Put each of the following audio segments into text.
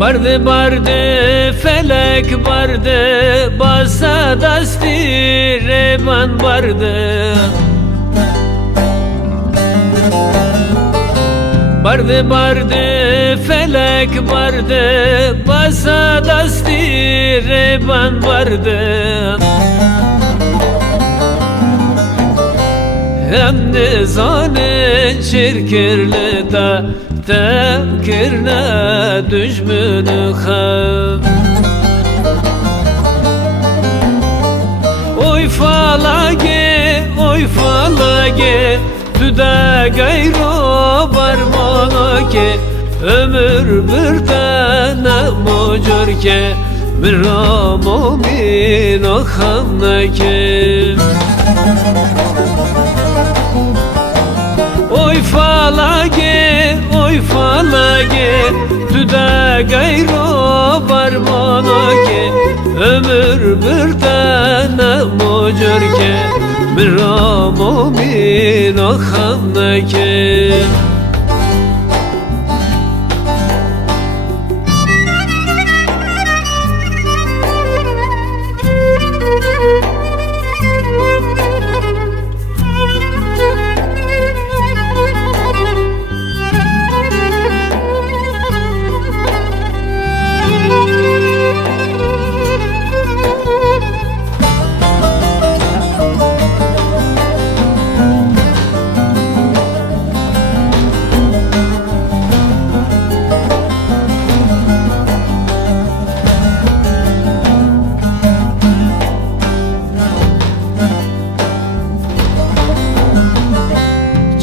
Bardı bardı felek bardı, basa dasti revan bardı. Bardı bardı felek bardı, basa dasti revan bardı. Hem nizanın çirkirli da tevkirne düşmünü xev. Oy falagi tüde gayro barmana ki ömür bir tane mucur ki bir ramumin o xamne ki. Oy falagi tüde gayro barmana ki ömür bir tane mucur ki bir ramumin o xamne ki.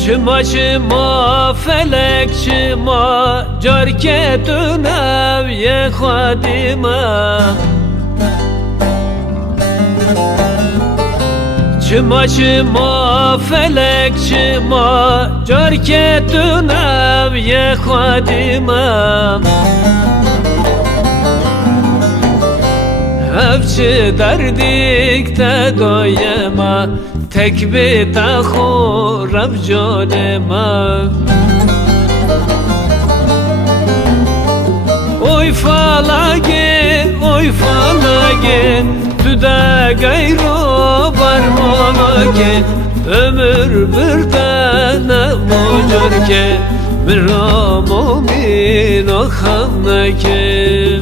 Çıma çıma felek çıma, carketün evye khadime. Çıma çıma felek çıma, carketün evye khadime. Hevçi derdikte doyema, tek bir tahurab canıma. Oy falagi tüde gayro barmana ki ömür bir tane mucur ki bir ramumin o xamne ki.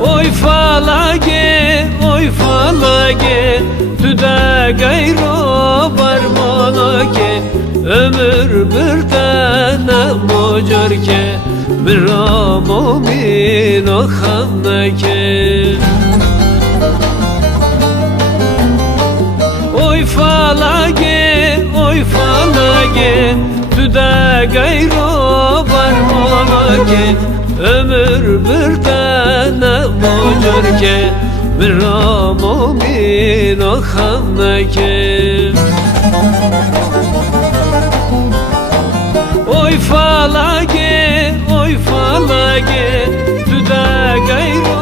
Oy falagi tüde gayro barmana ki ömür bir tane mucur ki bir ramumin o xamne ki. Oy falagi tüde gayro barmana ki ömür bir tane mucur ki bir ramumin o xamne ki. Oy falagi tüde gayro